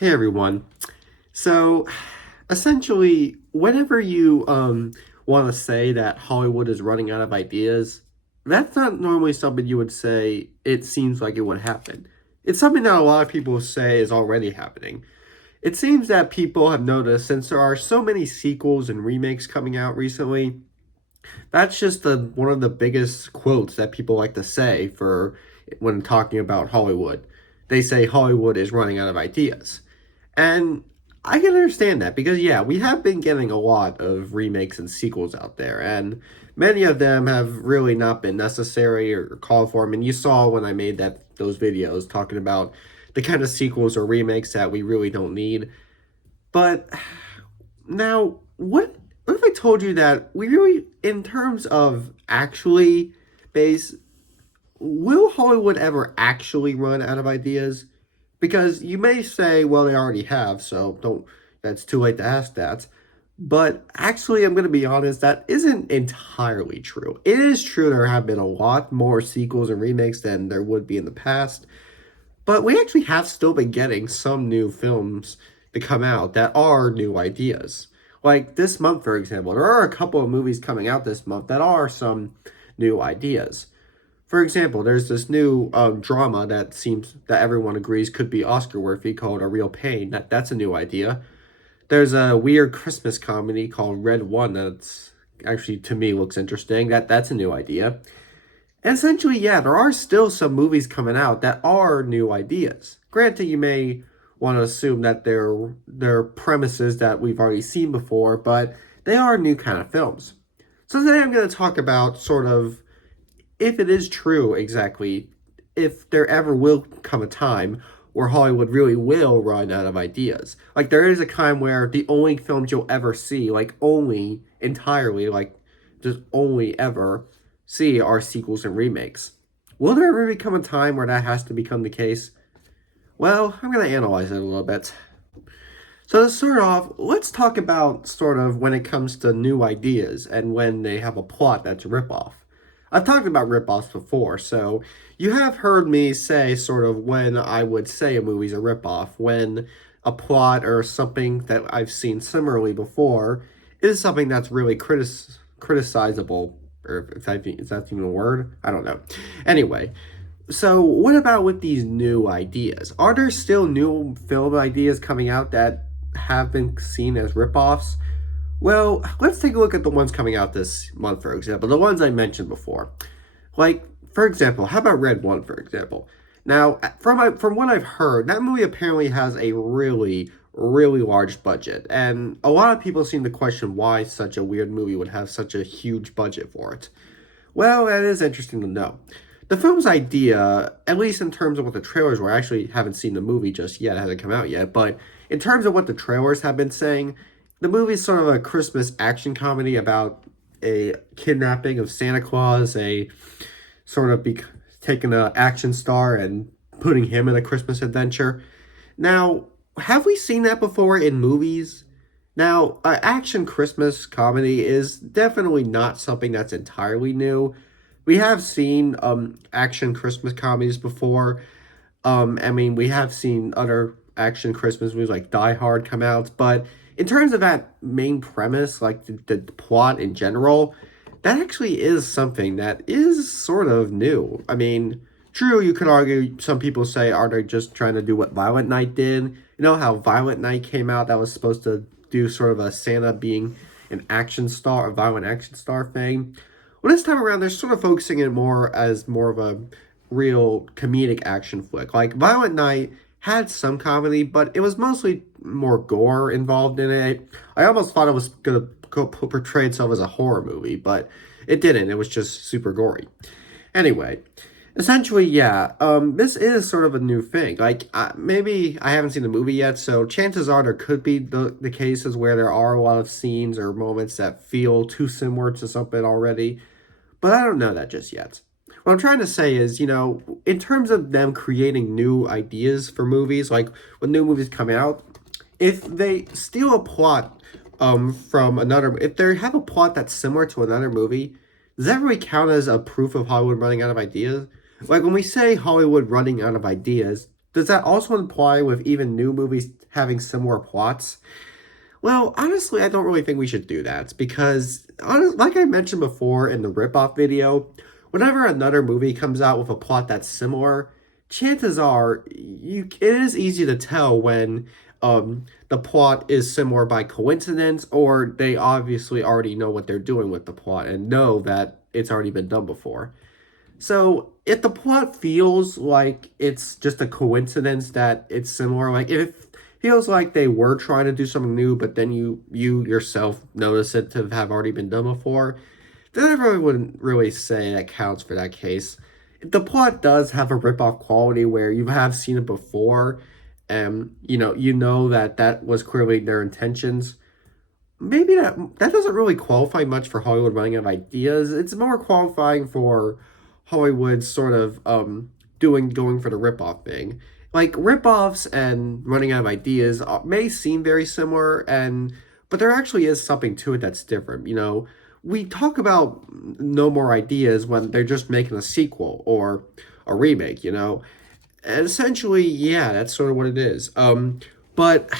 Hey everyone. So essentially, whenever you want to say that Hollywood is running out of ideas, that's not normally something you would say it seems like it would happen. It's something that a lot of people say is already happening. It seems that people have noticed since there are so many sequels and remakes coming out recently, that's just one of the biggest quotes that people like to say for when talking about Hollywood. They say Hollywood is running out of ideas. And I can understand that because, yeah, we have been getting a lot of remakes and sequels out there, and many of them have really not been necessary or called for. I mean, you saw when I made those videos talking about the kind of sequels or remakes that we really don't need. But now, what if I told you that we really, in terms of actually base, will Hollywood ever actually run out of ideas? Because you may say, well, they already have, so don't, that's too late to ask that. But actually, I'm going to be honest, that isn't entirely true. It is true there have been a lot more sequels and remakes than there would be in the past, but we actually have still been getting some new films to come out that are new ideas. Like this month, for example, there are a couple of movies coming out this month that are some new ideas. For example, there's this new drama that seems that everyone agrees could be Oscar worthy called A Real Pain. That's a new idea. There's a weird Christmas comedy called Red One that's actually to me looks interesting. That's a new idea. And essentially, yeah, there are still some movies coming out that are new ideas. Granted, you may want to assume that they're premises that we've already seen before, but they are new kind of films. So today I'm going to talk about sort of if it is true exactly, if there ever will come a time where Hollywood really will run out of ideas. Like there is a time where the only films you'll ever see, like only entirely, like just only ever see are sequels and remakes. Will there ever become a time where that has to become the case? Well, I'm going to analyze it a little bit. So to start off, let's talk about sort of when it comes to new ideas and when they have a plot that's a ripoff. I've talked about ripoffs before, so you have heard me say sort of when I would say a movie's a ripoff, when a plot or something that I've seen similarly before is something that's really criticizable, or if that's even a word, I don't know. Anyway, so what about with these new ideas? Are there still new film ideas coming out that have been seen as ripoffs? Well, let's take a look at the ones coming out this month, for example, the ones I mentioned before. Like, for example, how about Red One, for example? Now, from what I've heard, that movie apparently has a really large budget, and a lot of people seem to question why such a weird movie would have such a huge budget for it. Well, that is interesting to know. The film's idea, at least in terms of what the trailers were, I actually haven't seen the movie just yet, it hasn't come out yet, but in terms of what the trailers have been saying, the movie's sort of a Christmas action comedy about a kidnapping of Santa Claus, a sort of taking an action star and putting him in a Christmas adventure. Now, have we seen that before in movies? Now, action Christmas comedy is definitely not something that's entirely new. We have seen action Christmas comedies before. I mean, we have seen other action Christmas movies like Die Hard come out, but in terms of that main premise, like the plot in general, that actually is something that is sort of new. I mean, true, you could argue, some people say, are they just trying to do what Violent Night did? You know how Violent Night came out that was supposed to do sort of a Santa being an action star, a violent action star thing? Well, this time around, they're sort of focusing it more as more of a real comedic action flick. Like Violent Night had some comedy, but it was mostly more gore involved in it. I almost thought it was gonna portray itself as a horror movie, but it didn't. It was just super gory. Anyway, essentially, yeah, this is sort of a new thing. Like, maybe I haven't seen the movie yet, so chances are there could be the cases where there are a lot of scenes or moments that feel too similar to something already, but I don't know that just yet. What I'm trying to say is, in terms of them creating new ideas for movies, like when new movies come out, if they steal a plot from another, if they have a plot that's similar to another movie, does that really count as a proof of Hollywood running out of ideas? Like when we say Hollywood running out of ideas, does that also imply with even new movies having similar plots? Well, honestly, I don't really think we should do that because, like I mentioned before in the ripoff video, whenever another movie comes out with a plot that's similar, chances are it is easy to tell when the plot is similar by coincidence or they obviously already know what they're doing with the plot and know that it's already been done before. So if the plot feels like it's just a coincidence that it's similar, like if it feels like they were trying to do something new, but then you yourself notice it to have already been done before, then I really wouldn't really say that counts for that case. If the plot does have a rip-off quality where you have seen it before, and you know that that was clearly their intentions, maybe that doesn't really qualify much for Hollywood running out of ideas. It's more qualifying for Hollywood sort of going for the ripoff thing. Like ripoffs and running out of ideas may seem very similar, and but there actually is something to it that's different. We talk about no more ideas when they're just making a sequel or a remake. And essentially, yeah, that's sort of what it is. But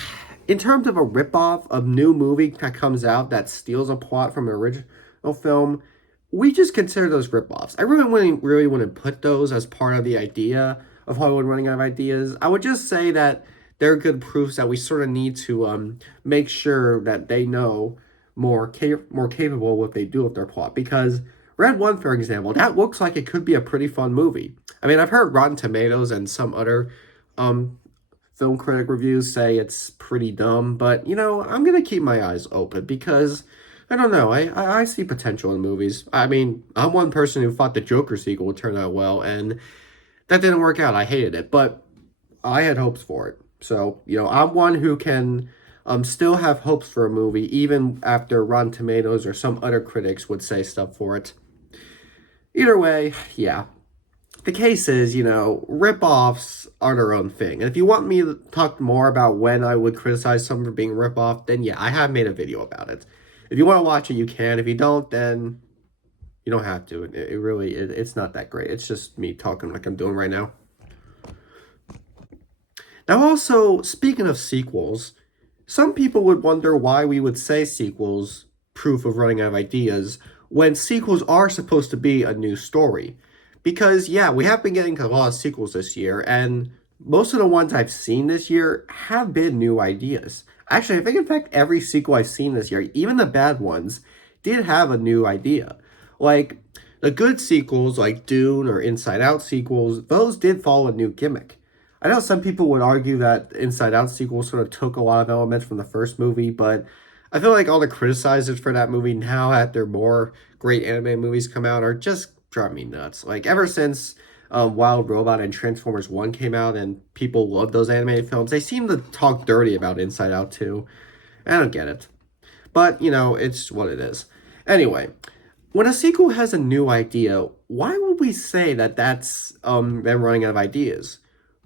in terms of a ripoff of new movie that comes out that steals a plot from an original film, we just consider those ripoffs. I really wouldn't put those as part of the idea of Hollywood running out of ideas. I would just say that they're good proofs that we sort of need to make sure that they know more capable what they do with their plot. Because Red One, for example, that looks like it could be a pretty fun movie. I mean, I've heard Rotten Tomatoes and some other um, film critic reviews say it's pretty dumb, but I'm gonna keep my eyes open because I don't know. I see potential in movies. I mean, I'm one person who thought the Joker sequel would turn out well, and that didn't work out. I hated it, but I had hopes for it. So I'm one who can still have hopes for a movie even after Rotten Tomatoes or some other critics would say stuff for it. Either way, yeah, the case is, rip-offs are their own thing. And if you want me to talk more about when I would criticize something for being a rip-off, then yeah, I have made a video about it. If you want to watch it, you can. If you don't, then you don't have to. It's not that great. It's just me talking like I'm doing right now. Now, also, speaking of sequels, some people would wonder why we would say sequels proof of running out of ideas when sequels are supposed to be a new story. Because, yeah, we have been getting a lot of sequels this year, and most of the ones I've seen this year have been new ideas. Actually, I think, in fact, every sequel I've seen this year, even the bad ones, did have a new idea. Like, the good sequels, like Dune or Inside Out sequels, those did follow a new gimmick. I know some people would argue that Inside Out sequel sort of took a lot of elements from the first movie, but I feel like all the criticizers for that movie now, after more great anime movies come out, are just driving me nuts. Like, ever since Wild Robot and Transformers 1 came out and people love those animated films, they seem to talk dirty about Inside Out too. I don't get it. But, it's what it is. Anyway, when a sequel has a new idea, why would we say that that's them running out of ideas?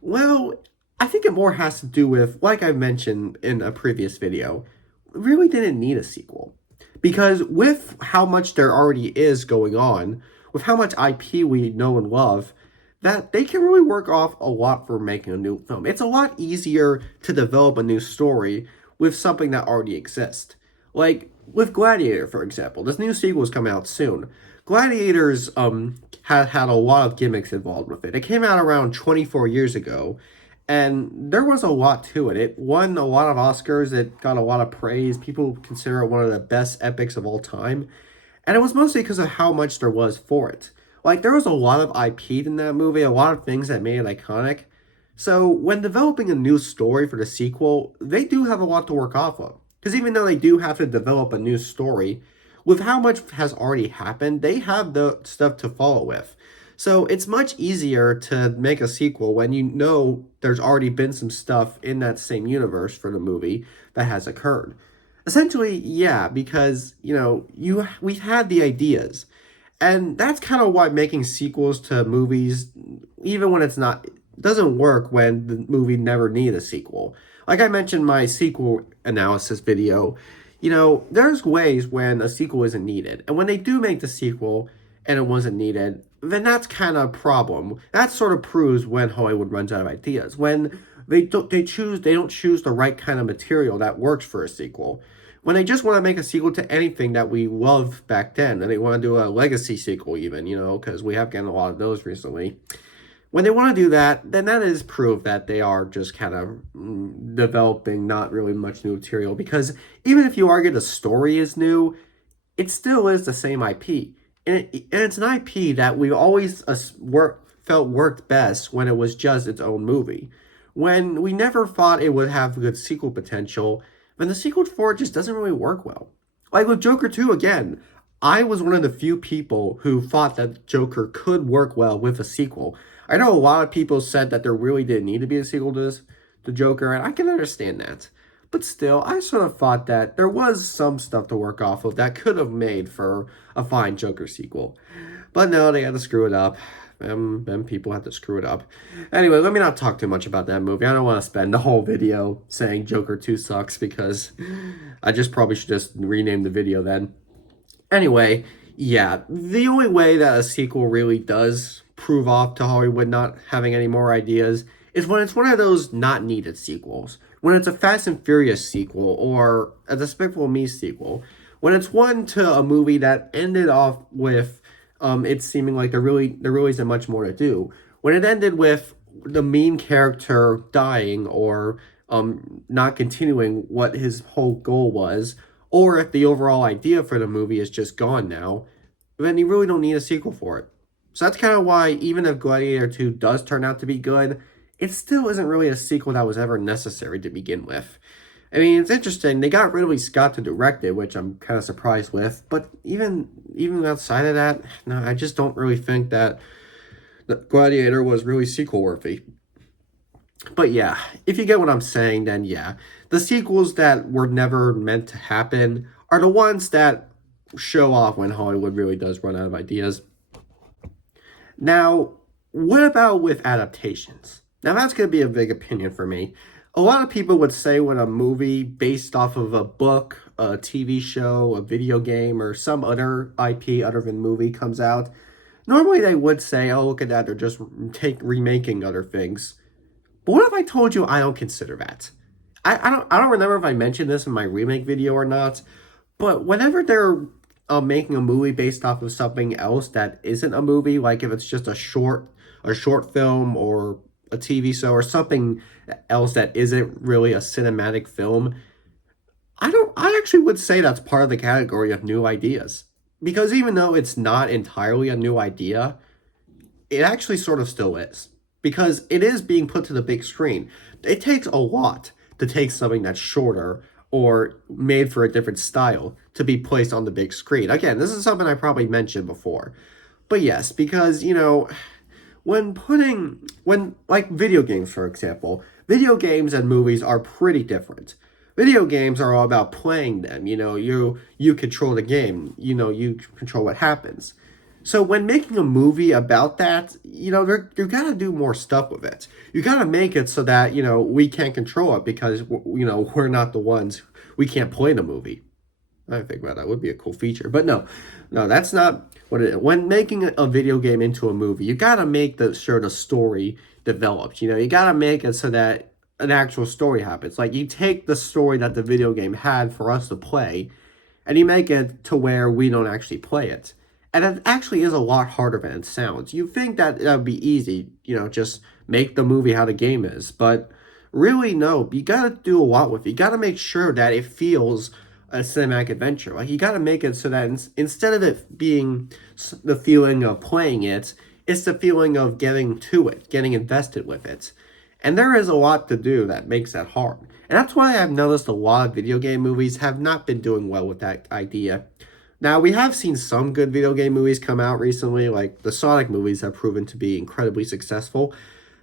Well, I think it more has to do with, like I mentioned in a previous video, really didn't need a sequel. Because with how much there already is going on, with how much IP we know and love, that they can really work off a lot for making a new film. It's a lot easier to develop a new story with something that already exists. Like with Gladiator, for example, this new sequel is coming out soon. Gladiators had a lot of gimmicks involved with it. It came out around 24 years ago, and there was a lot to it. It won a lot of Oscars. It got a lot of praise. People consider it one of the best epics of all time. And it was mostly because of how much there was for it. Like, there was a lot of IP in that movie, a lot of things that made it iconic. So, when developing a new story for the sequel, they do have a lot to work off of. Because even though they do have to develop a new story, with how much has already happened, they have the stuff to follow with. So it's much easier to make a sequel when you know there's already been some stuff in that same universe for the movie that has occurred. Essentially, yeah, because we've had the ideas. And that's kind of why making sequels to movies, even when it's not, doesn't work when the movie never needs a sequel. Like I mentioned my sequel analysis video, there's ways when a sequel isn't needed. And when they do make the sequel and it wasn't needed, then that's kind of a problem. That sort of proves when Hollywood runs out of ideas. When they don't choose the right kind of material that works for a sequel. When they just want to make a sequel to anything that we loved back then, and they want to do a legacy sequel even, because we have gotten a lot of those recently. When they want to do that, then that is proof that they are just kind of developing not really much new material. Because even if you argue the story is new, it still is the same IP. And it's an IP that we always felt worked best when it was just its own movie. When we never thought it would have good sequel potential, then the sequel for it just doesn't really work well. Like with Joker 2, again, I was one of the few people who thought that Joker could work well with a sequel. I know a lot of people said that there really didn't need to be a sequel to this, to Joker, and I can understand that. But still, I sort of thought that there was some stuff to work off of that could have made for a fine Joker sequel. But no, they had to screw it up. Them people had to screw it up. Anyway, let me not talk too much about that movie. I don't want to spend the whole video saying Joker 2 sucks because I just probably should just rename the video then. Anyway, yeah, the only way that a sequel really does prove off to Hollywood not having any more ideas is when it's one of those not needed sequels. When it's a Fast and Furious sequel or a Despicable Me sequel. When it's one to a movie that ended off with it seeming like there really isn't much more to do. When it ended with the main character dying or not continuing what his whole goal was, or if the overall idea for the movie is just gone now, then you really don't need a sequel for it. So that's kind of why, even if Gladiator 2 does turn out to be good, it still isn't really a sequel that was ever necessary to begin with. I mean, it's interesting. They got Ridley Scott to direct it, which I'm kind of surprised with. But even outside of that, no, I just don't really think that the Gladiator was really sequel worthy. But yeah, if you get what I'm saying, then yeah. The sequels that were never meant to happen are the ones that show off when Hollywood really does run out of ideas. Now, what about with adaptations? Now, that's going to be a big opinion for me. A lot of people would say when a movie based off of a book, a TV show, a video game, or some other IP other than movie comes out, normally they would say, oh, look at that, they're just remaking other things. But what if I told you I don't consider that? I don't remember if I mentioned this in my remake video or not, but whenever they're making a movie based off of something else that isn't a movie, like if it's just a short film or a TV show or something else that isn't really a cinematic film, I actually would say that's part of the category of new ideas. Because even though it's not entirely a new idea, it actually sort of still is. Because it is being put to the big screen. It takes a lot to take something that's shorter or made for a different style to be placed on the big screen. Again, this is something I probably mentioned before. But yes, because, when like video games, for example, video games and movies are pretty different. Video games are all about playing them. You control the game. You control what happens. So when making a movie about that, you got to do more stuff with it. You got to make it so that, we can't control it because, we're not the ones. We can't play the movie. I think that would be a cool feature. But no, that's not what it is. When making a video game into a movie, you got to make sure the story develops. You got to make it so that an actual story happens. Like you take the story that the video game had for us to play and you make it to where we don't actually play it. And it actually is a lot harder than it sounds. You think that would be easy, just make the movie how the game is. But really, no. You got to do a lot with it. You got to make sure that it feels a cinematic adventure. Like, you got to make it so that instead of it being the feeling of playing it, it's the feeling of getting to it, getting invested with it. And there is a lot to do that makes that hard. And that's why I've noticed a lot of video game movies have not been doing well with that idea. Now, we have seen some good video game movies come out recently, like the Sonic movies have proven to be incredibly successful.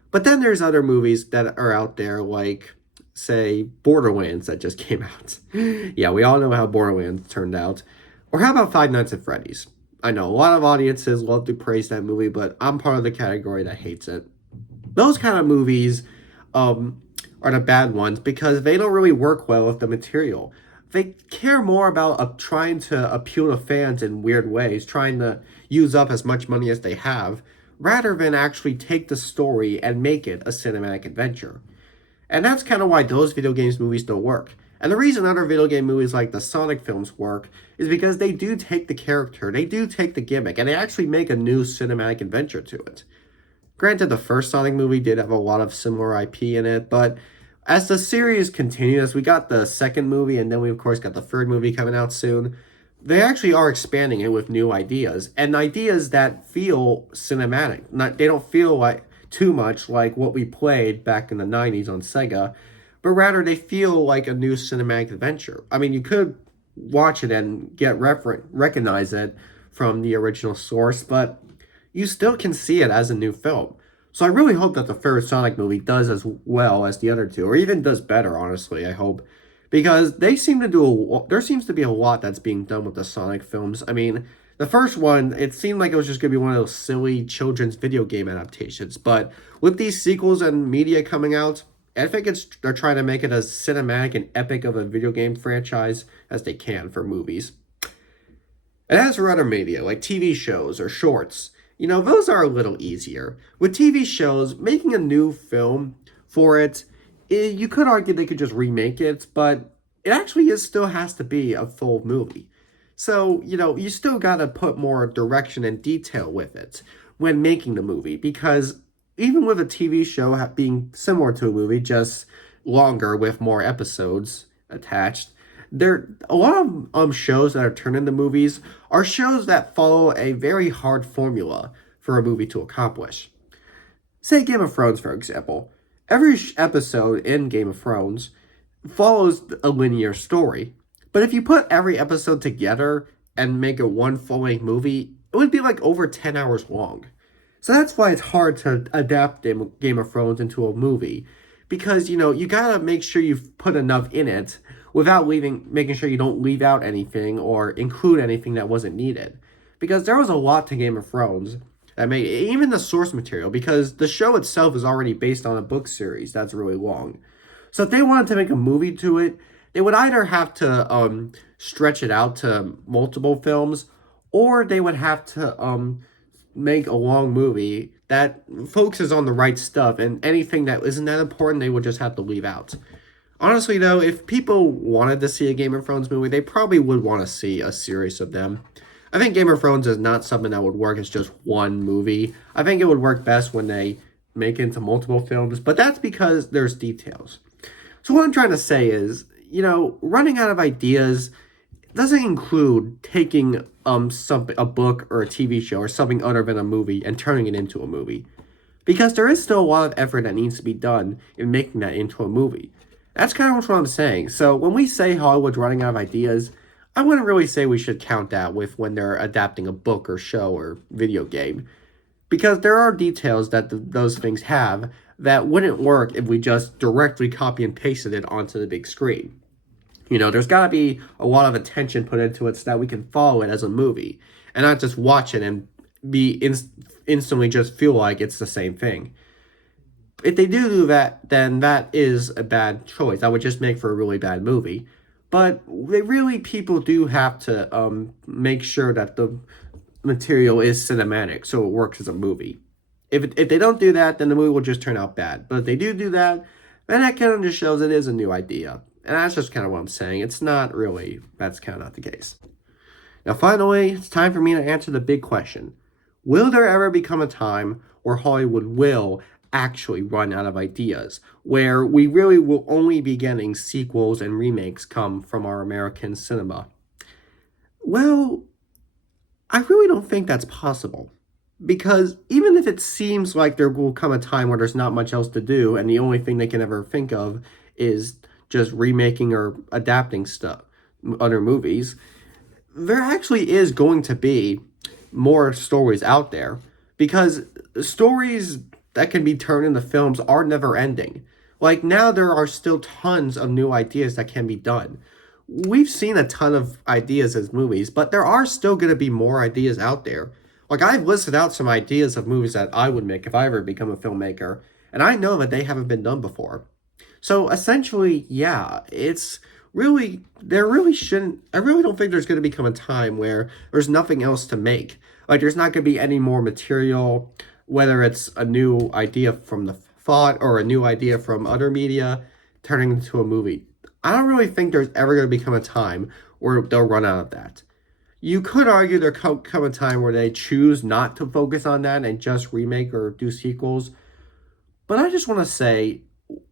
But then there's other movies that are out there, like, say, Borderlands that just came out. Yeah, we all know how Borderlands turned out. Or how about Five Nights at Freddy's? I know a lot of audiences love to praise that movie, but I'm part of the category that hates it. Those kind of movies are the bad ones because they don't really work well with the material. they care more about trying to appeal to fans in weird ways, trying to use up as much money as they have, rather than actually take the story and make it a cinematic adventure. And that's kind of why those video games movies don't work. And the reason other video game movies like the Sonic films work is because they do take the character, they do take the gimmick, and they actually make a new cinematic adventure to it. Granted, the first Sonic movie did have a lot of similar IP in it, but as the series continued, as we got the second movie, and then we, of course, got the third movie coming out soon, they actually are expanding it with new ideas, and ideas that feel cinematic. They don't feel like too much like what we played back in the 90s on Sega, but rather they feel like a new cinematic adventure. I mean, you could watch it and recognize it from the original source, but you still can see it as a new film. So I really hope that the third Sonic movie does as well as the other two, or even does better, honestly, I hope. Because they seem to there seems to be a lot that's being done with the Sonic films. I mean, the first one, it seemed like it was just going to be one of those silly children's video game adaptations. But with these sequels and media coming out, I think they're trying to make it as cinematic and epic of a video game franchise as they can for movies. And as for other media, like TV shows or shorts, those are a little easier. With TV shows, making a new film for it, you could argue they could just remake it, but it actually still has to be a full movie. So, you still got to put more direction and detail with it when making the movie, because even with a TV show being similar to a movie, just longer with more episodes attached, a lot of shows that are turned into movies are shows that follow a very hard formula for a movie to accomplish. Say Game of Thrones, for example. Every episode in Game of Thrones follows a linear story. But if you put every episode together and make it one full-length movie, it would be like over 10 hours long. So that's why it's hard to adapt Game of Thrones into a movie. Because, you gotta make sure you've put enough in it without making sure you don't leave out anything or include anything that wasn't needed. Because there was a lot to Game of Thrones that made even the source material, because the show itself is already based on a book series that's really long. So if they wanted to make a movie to it, they would either have to stretch it out to multiple films, or they would have to make a long movie that focuses on the right stuff, and anything that isn't that important, they would just have to leave out. Honestly, though, if people wanted to see a Game of Thrones movie, they probably would want to see a series of them. I think Game of Thrones is not something that would work as just one movie. I think it would work best when they make it into multiple films, but that's because there's details. So what I'm trying to say is, running out of ideas doesn't include taking a book or a TV show or something other than a movie and turning it into a movie. Because there is still a lot of effort that needs to be done in making that into a movie. That's kind of what I'm saying. So when we say Hollywood's running out of ideas, I wouldn't really say we should count that with when they're adapting a book or show or video game. Because there are details that those things have that wouldn't work if we just directly copy and pasted it onto the big screen. There's got to be a lot of attention put into it so that we can follow it as a movie and not just watch it and be instantly just feel like it's the same thing. If they do that, then that is a bad choice. That would just make for a really bad movie. But people do have to make sure that the material is cinematic so it works as a movie. If they don't do that, then the movie will just turn out bad. But if they do that, then that kind of just shows it is a new idea. And that's just kind of what I'm saying. That's kind of not the case. Now, finally, it's time for me to answer the big question. Will there ever become a time where Hollywood will actually run out of ideas, where we really will only be getting sequels and remakes come from our American cinema? Well, I really don't think that's possible. Because even if it seems like there will come a time where there's not much else to do and the only thing they can ever think of is just remaking or adapting other movies, there actually is going to be more stories out there, because stories that can be turned into films are never ending. Like, now there are still tons of new ideas that can be done. We've seen a ton of ideas as movies, but there are still going to be more ideas out there. Like, I've listed out some ideas of movies that I would make if I ever become a filmmaker, and I know that they haven't been done before. So essentially, yeah, it's really, there really shouldn't, I really don't think there's going to become a time where there's nothing else to make. Like, there's not going to be any more material, whether it's a new idea from the thought or a new idea from other media turning into a movie. I don't really think there's ever going to become a time where they'll run out of that. You could argue there come a time where they choose not to focus on that and just remake or do sequels. But I just want to say,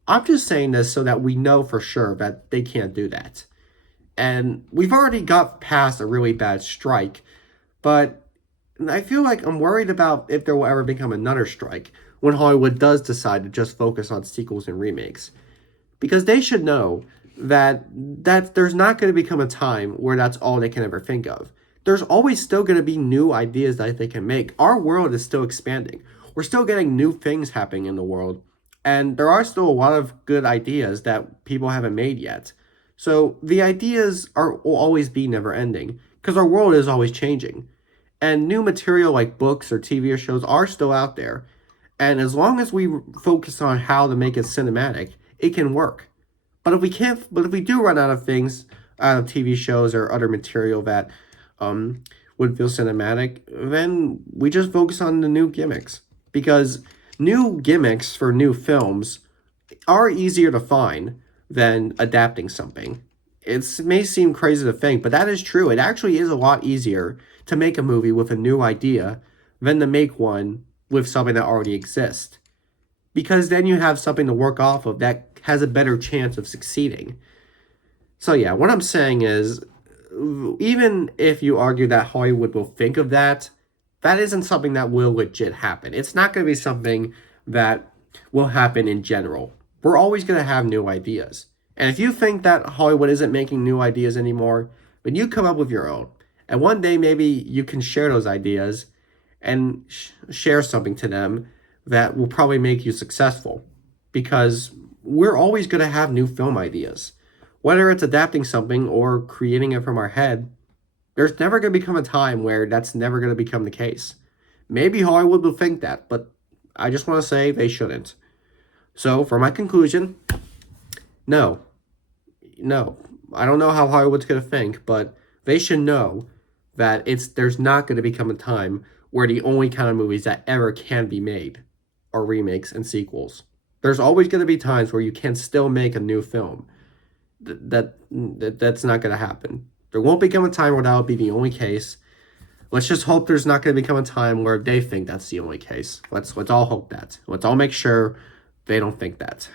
I'm just saying this so that we know for sure that they can't do that. And we've already got past a really bad strike, but I feel like I'm worried about if there will ever become another strike when Hollywood does decide to just focus on sequels and remakes. Because they should know that there's not going to become a time where that's all they can ever think of. There's always still going to be new ideas that they can make. Our world is still expanding. We're still getting new things happening in the world, and there are still a lot of good ideas that people haven't made yet. So the ideas will always be never ending because our world is always changing. And new material like books or TV or shows are still out there. And as long as we focus on how to make it cinematic, it can work. But if we do run out of things, out of TV shows or other material that um, would feel cinematic, then we just focus on the new gimmicks. Because new gimmicks for new films are easier to find than adapting something. It may seem crazy to think, but that is true. It actually is a lot easier to make a movie with a new idea than to make one with something that already exists. Because then you have something to work off of that has a better chance of succeeding. So, yeah, what I'm saying is, even if you argue that Hollywood will think of that, that isn't something that will legit happen. It's not going to be something that will happen in general. We're always going to have new ideas. And if you think that Hollywood isn't making new ideas anymore, then you come up with your own. And one day maybe you can share those ideas and share something to them that will probably make you successful. Because we're always going to have new film ideas. Whether it's adapting something or creating it from our head, there's never going to become a time where that's never going to become the case. Maybe Hollywood will think that, but I just want to say they shouldn't. So, for my conclusion, no. No. I don't know how Hollywood's going to think, but they should know that there's not going to become a time where the only kind of movies that ever can be made are remakes and sequels. There's always going to be times where you can still make a new film. That's not going to happen. There won't become a time where that will be the only case. Let's just hope there's not going to become a time where they think that's the only case. Let's all hope that. Let's all make sure they don't think that.